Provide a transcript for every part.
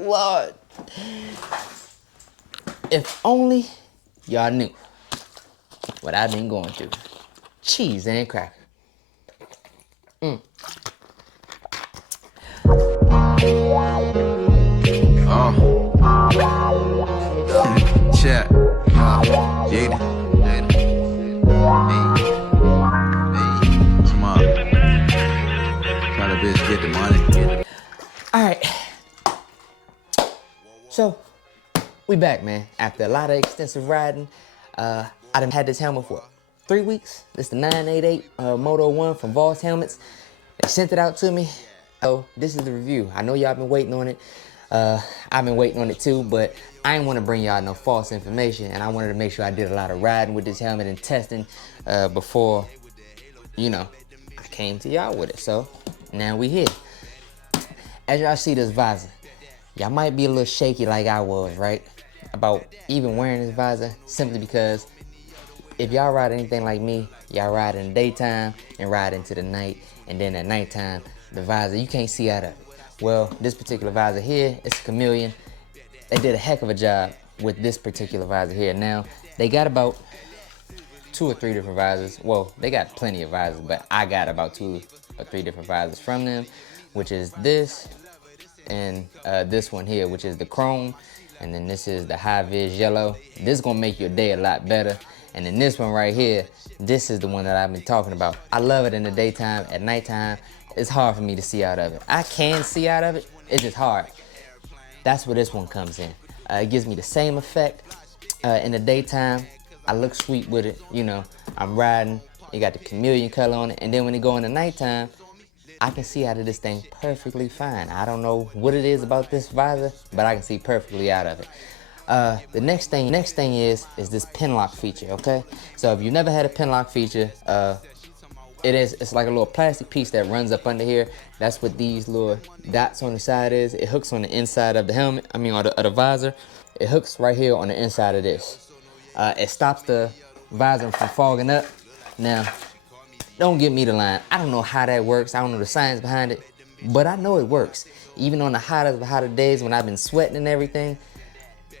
Lord. If only y'all knew what I've been going through. Cheese and cracker. Check. Jada. Hey. Come on. Try to bitch get the money. Alright. So, we back, man. After a lot of extensive riding, I done had this helmet for 3 weeks. This the 988 Moto 1 from Vosshelmet. They sent it out to me. So, this is the review. I know y'all been waiting on it. I've been waiting on it too, but I didn't want to bring y'all no false information, and I wanted to make sure I did a lot of riding with this helmet and testing before, I came to y'all with it. So, now we here. As y'all see this visor, y'all might be a little shaky like I was, right? About even wearing this visor, simply because if y'all ride anything like me, y'all ride in the daytime and ride into the night, and then at nighttime, the visor, you can't see out of it. Well, this particular visor here, it's a chameleon. They did a heck of a job with this particular visor here. Now, they got about 2 or 3 different visors. Well, they got plenty of visors, but I got about 2 or 3 different visors from them, which is this and this one here, which is the chrome, and then this is the high vis yellow. This is gonna make your day a lot better. And then this one right here, this is the one that I've been talking about. I love it in the daytime. At nighttime, it's hard for me to see out of it. I can see out of it, it's just hard. That's where this one comes in. It gives me the same effect in the daytime. I look sweet with it, I'm riding, it got the chameleon color on it, and then when it go in the nighttime, I can see out of this thing perfectly fine. I don't know what it is about this visor, but I can see perfectly out of it. The next thing is this pin lock feature, okay? So if you never had a pin lock feature, it's like a little plastic piece that runs up under here. That's what these little dots on the side is. It hooks on the inside of the helmet, or the visor. It hooks right here on the inside of this. It stops the visor from fogging up. Now, don't get me to line. I don't know how that works. I don't know the science behind it, but I know it works. Even on the hotter days when I've been sweating and everything,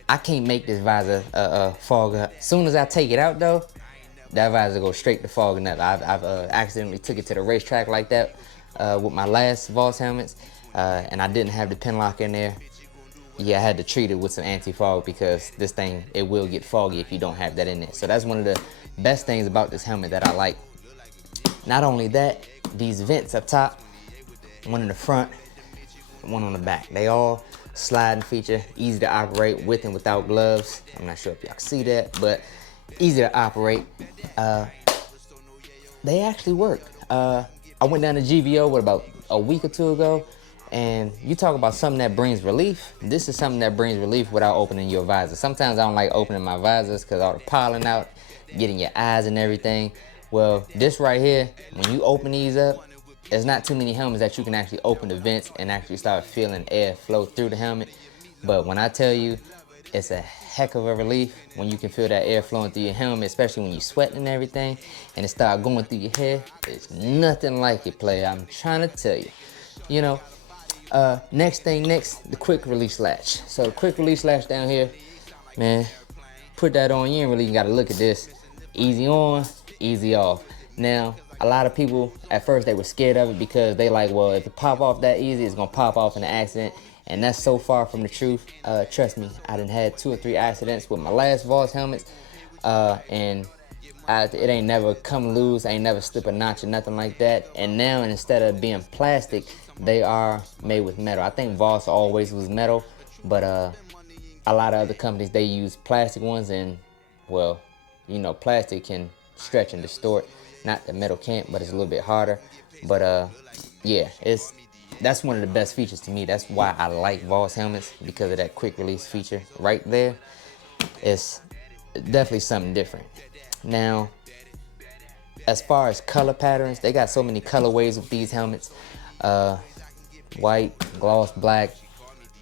I can't make this visor fog up. As soon as I take it out though, that visor goes straight to fogging up. I've accidentally took it to the racetrack like that with my last Voss helmets, and I didn't have the pin lock in there. Yeah, I had to treat it with some anti-fog because this thing, it will get foggy if you don't have that in there. So that's one of the best things about this helmet that I like. Not only that, these vents up top, one in the front, one on the back, they all sliding feature, easy to operate with and without gloves. I'm not sure if y'all can see that, but easy to operate. They actually work. I went down to GVO about a week or 2 ago, and you talk about something that brings relief. This is something that brings relief without opening your visor. Sometimes I don't like opening my visors because all the pollen out, getting your eyes and everything. Well, this right here, when you open these up, there's not too many helmets that you can actually open the vents and actually start feeling air flow through the helmet. But when I tell you, it's a heck of a relief when you can feel that air flowing through your helmet, especially when you're sweating and everything, and it start going through your hair. It's nothing like it, player. I'm trying to tell you. Next, the quick release latch. So the quick release latch down here, man, put that on, you ain't really gotta look at this. Easy on, easy off. Now, a lot of people, at first, they were scared of it because they like, well, if it pop off that easy, it's gonna pop off in an accident. And that's so far from the truth. Trust me, I done had 2 or 3 accidents with my last Voss helmets, and it ain't never come loose, I ain't never slip a notch or nothing like that. And now, instead of being plastic, they are made with metal. I think Voss always was metal, but a lot of other companies, they use plastic ones, and well, plastic can stretch and distort. Not that metal can't, but it's a little bit harder. But yeah, that's one of the best features to me. That's why I like Voss helmets, because of that quick release feature right there. It's definitely something different. Now, as far as color patterns, they got so many colorways with these helmets. White, gloss black,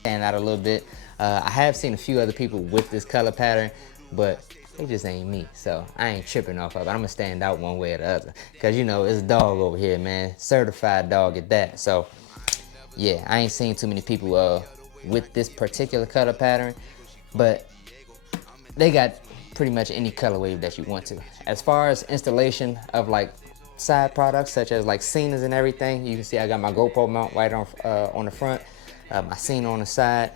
stand out a little bit. I have seen a few other people with this color pattern, but they just ain't me, so I ain't tripping off of it. I'm gonna stand out one way or the other, because it's a dog over here, man, certified dog at that. So yeah, I ain't seen too many people with this particular color pattern, but they got pretty much any colorway that you want to. As far as installation of like side products such as like Cenas and everything, you can see I got my GoPro mount right on the front, my Cena on the side.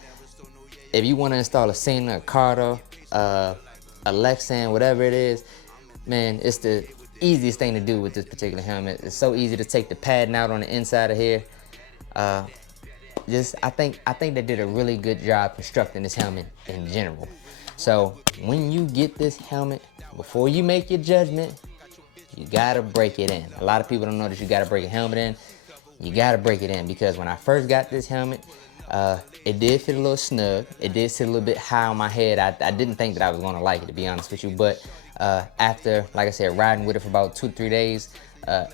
If you want to install a Cena, a Carter, a Lexan, whatever it is, man, it's the easiest thing to do with this particular helmet. It's so easy to take the padding out on the inside of here. I think they did a really good job constructing this helmet in general. So when you get this helmet, before you make your judgment, you gotta break it in. A lot of people don't know that you gotta break a helmet in. You gotta break it in, because when I first got this helmet, it did fit a little snug. It did sit a little bit high on my head. I didn't think that I was gonna like it, to be honest with you, but after, like I said, riding with it for about 2-3 days,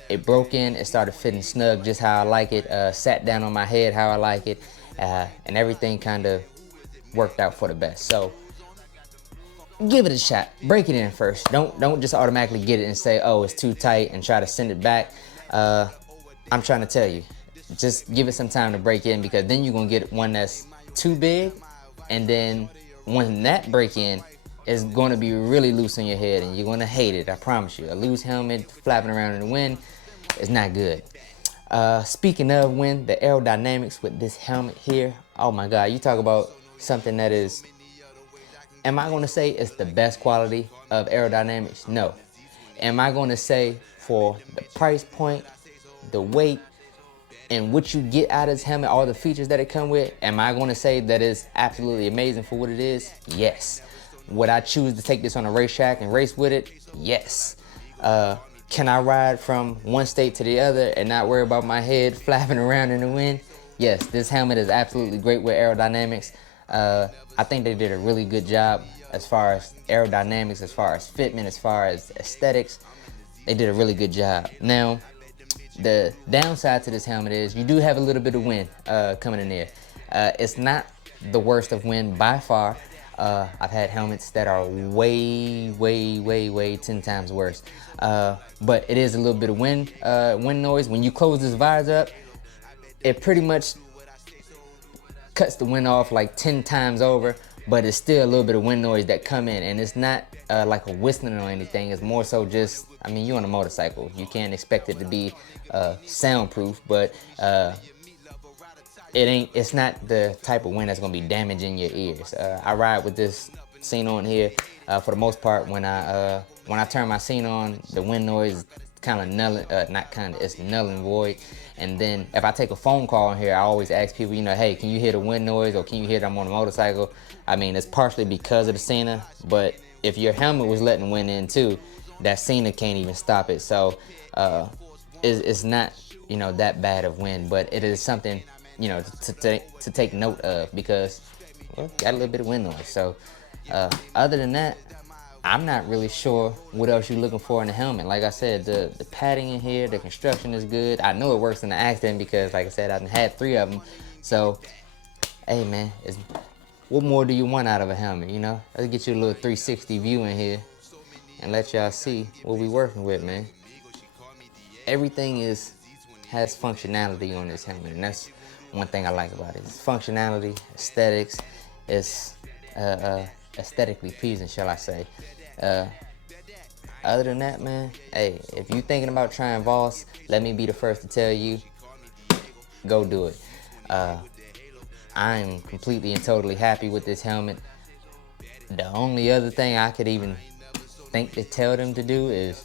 it broke in. It started fitting snug just how I like it, sat down on my head how I like it, and everything kind of worked out for the best. So give it a shot. Break it in first. Don't just automatically get it and say, oh, it's too tight, and try to send it back. I'm trying to tell you, just give it some time to break in, because then you're gonna get one that's too big, and then when that break in, it's gonna be really loose on your head, and you're gonna hate it. I promise you. A loose helmet flapping around in the wind is not good. Speaking of wind, the aerodynamics with this helmet here, oh my God, you talk about something that is, am I gonna say it's the best quality of aerodynamics? No. Am I gonna say for the price point, the weight, and what you get out of this helmet, all the features that it come with, am I gonna say that it's absolutely amazing for what it is? Yes. Would I choose to take this on a racetrack and race with it? Yes. Can I ride from one state to the other and not worry about my head flapping around in the wind? Yes, this helmet is absolutely great with aerodynamics. I think they did a really good job as far as aerodynamics, as far as fitment, as far as aesthetics. They did a really good job. Now, the downside to this helmet is you do have a little bit of wind coming in there. It's not the worst of wind by far. I've had helmets that are way 10 times worse. But it is a little bit of wind noise. When you close this visor up, it pretty much cuts the wind off like 10 times over, but it's still a little bit of wind noise that come in, and it's not like a whistling or anything. It's more so just, I mean, you're on a motorcycle. You can't expect it to be soundproof, but it's not the type of wind that's gonna be damaging your ears. I ride with this scene on here for the most part. When I turn my scene on, the wind noise kind of null, it's null and void. And then if I take a phone call in here, I always ask people, you know, hey, can you hear the wind noise, or can you hear that I'm on a motorcycle? I mean, it's partially because of the Cena, but if your helmet was letting wind in too, that Cena can't even stop it. So it's not, you know, that bad of wind, but it is something, you know, to take note of, because, well, got a little bit of wind noise. So other than that, I'm not really sure what else you're looking for in the helmet. Like I said, the padding in here, the construction is good. I know it works in the accident because, like I said, I've had 3 of them. So, hey man, what more do you want out of a helmet, you know? Let's get you a little 360 view in here and let y'all see what we working with, man. Everything has functionality on this helmet, and that's one thing I like about it. It's functionality, aesthetics, it's aesthetically pleasing, shall I say. Other than that, man, hey, if you thinking about trying Voss, let me be the first to tell you, go do it. I'm completely and totally happy with this helmet. The only other thing I could even think to tell them to do is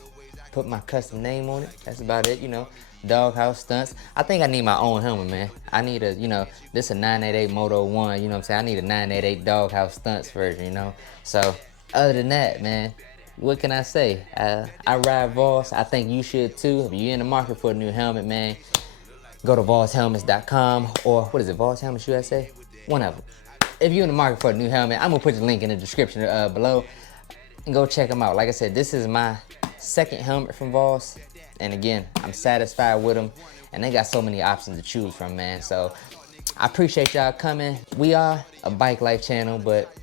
put my custom name on it. That's about it, you know. Doghouse Stunts. I think I need my own helmet, man. I need a, you know, this a 988 Moto 1, you know what I'm saying? I need a 988 Doghouse Stunts version, you know? So, other than that, man, what can I say? I ride Voss. I think you should too. If you're in the market for a new helmet, man, go to vosshelmets.com, or what is it, Voss Helmets USA? One of them. If you're in the market for a new helmet, I'm gonna put the link in the description below, and go check them out. Like I said, this is my second helmet from Voss. And again, I'm satisfied with them, and they got so many options to choose from, man. So I appreciate y'all coming. We are a bike life channel, but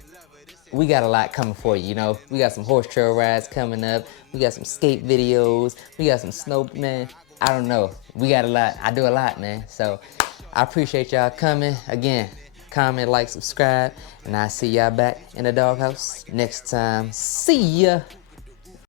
we got a lot coming for you, you know. We got some horse trail rides coming up. We got some skate videos. We got some snow, man. I don't know. We got a lot. I do a lot, man. So I appreciate y'all coming. Again, comment, like, subscribe, and I'll see y'all back in the doghouse next time. See ya!